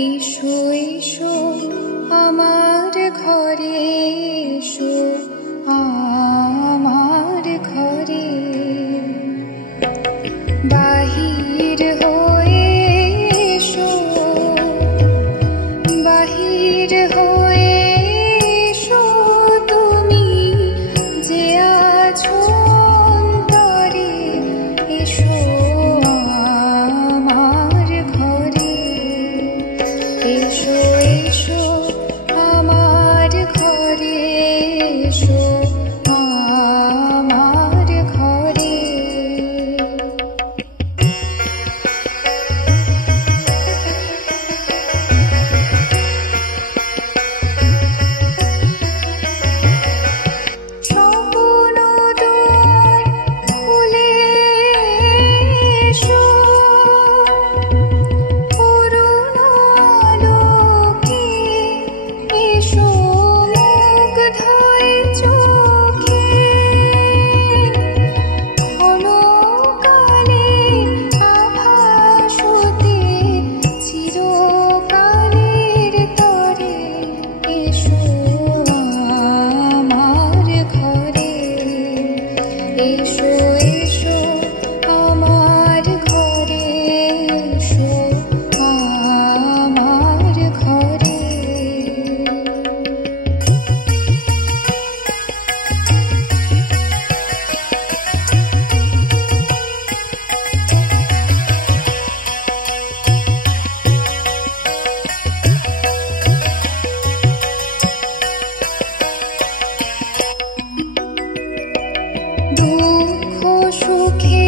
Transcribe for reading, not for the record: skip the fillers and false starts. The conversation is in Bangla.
এসো এসো আমার ঘরে, এসো আমার ঘরে। বাহির হয়ে এসো, বাহির হয়ে এসো, তুমি যে আছো অন্তরে, এসো আমার ঘরে। এসো এসো আমার ঘরে, এসো আমার ঘরে। স্বপ্ন দুয়ার খুলে এসো, করুণ আলোকে এসো, মুগ্ধই চোখে ক্ষণকালের আভাস হতে চিরকালের তরে, এসো আমার ঘরে। এসো এসো আমার ঘরে, এসো আমার ঘরে। দুঃখ সুখে